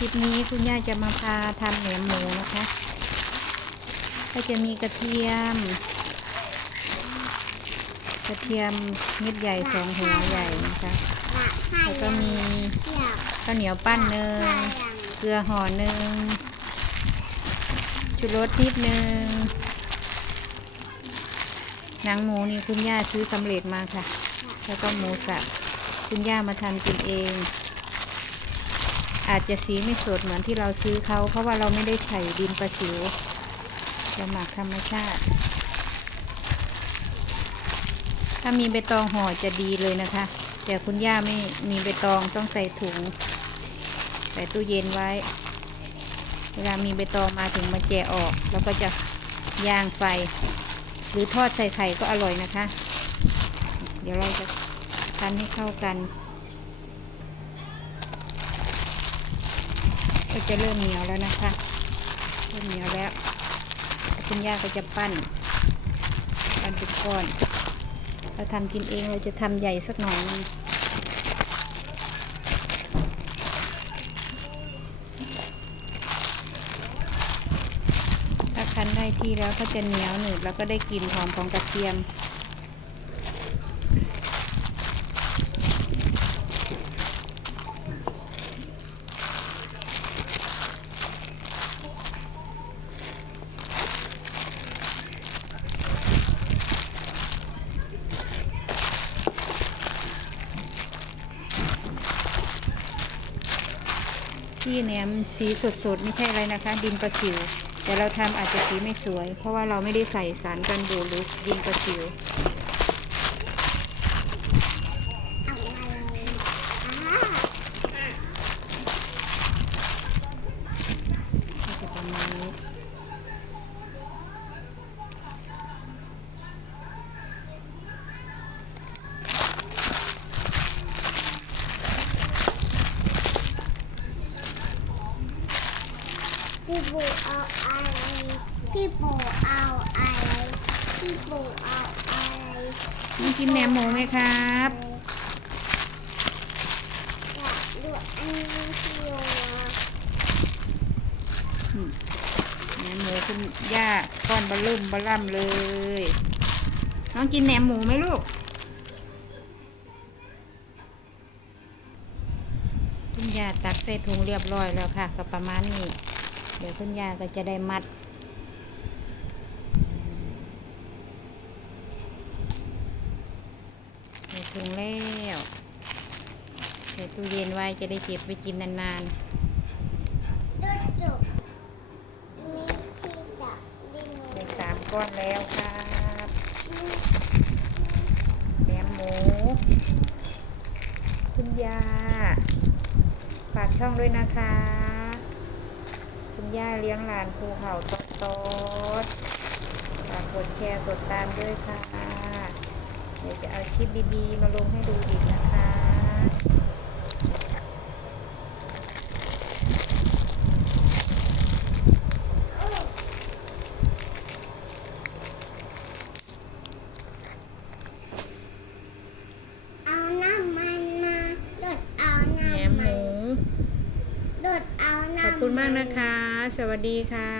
คลิปนี้คุณย่าจะมาพาทำแหนมหมูนะคะ ก็จะมีกระเทียม กระเทียมเม็ดใหญ่สองหัวใหญ่นะคะแล้วก็มีข้าวเหนียวปั้นหนึ่งเกลือห่อหนึ่งชูรสนิดหนึ่งหนังหมูนี่คุณย่าซื้อสำเร็จมาค่ะ แล้วก็หมูสับคุณย่ามาทำกินเอง อาจจะสีไม่สดเหมือนที่เราซื้อเขาเพราะว่าเราไม่ได้ใส่ดินประสิวจะหมักธรรมชาติ ถ้ามีใบตองห่อจะดีเลยนะคะ แต่คุณย่าไม่มีใบตองต้องใส่ถุง ใส่ตู้เย็นไว้ เวลามีใบตองมาถึงมาแกะออก แล้วก็จะย่างไฟ หรือทอดใส่ไข่ก็อร่อยนะคะ เดี๋ยวเราจะทำให้เข้ากัน ก็จะเริ่มเหนียวแล้วนะคะเริ่มเหนียวแล้วคุณย่าก็จะปั้นปั้นเป็นก้อนเราทำกินเองเราจะทำใหญ่สักหน่อยนึงถ้าคั้นได้ที่แล้วก็จะเหนียวหนืดแล้วก็ได้กลิ่นหอมของกระเทียม ที่แหนมสีสดๆ ไม่ใช่อะไรนะคะ ดินประสิว แต่เราทำอาจจะสีไม่สวย เพราะว่าเราไม่ได้ใส่สารกันบูดหรือดินประสิวก็จะประมาณนี้ พี่ปูเอาอะไรพี่ปูเอาอะไรพี่ปูเอาอะไรนี่กินแหนมหมูไหมครับอยากดูอันนี้พี่โยแหนมหมูคุณย่าก้อนบะลุ่มบะล่ำเลย น้องกินแหนมหมูไหมลูกคุณย่าตักใส่ถุงเรียบร้อยแล้วค่ะก็ประมาณนี้ เดี๋ยวคุณยาก็จะได้มัด ใส่ถุงแล้วใส่ตู้เย็นไว้จะได้เก็บไปกินนานๆจุดจุดมีพี่จับดินสามก้อนแล้วครับแหนมหมู คุณยา ฝากช่องด้วยนะคะ คุณย่าเลี้ยงหลานภูเขาตดโตดฝากกดแชร์กดตามด้วยค่ะ เดี๋ยวจะเอาคลิปดีๆ มาลงให้ดูอีกนะคะ เอาน้ำมันมาดดเอา แหน มากนะคะ สวัสดีค่ะ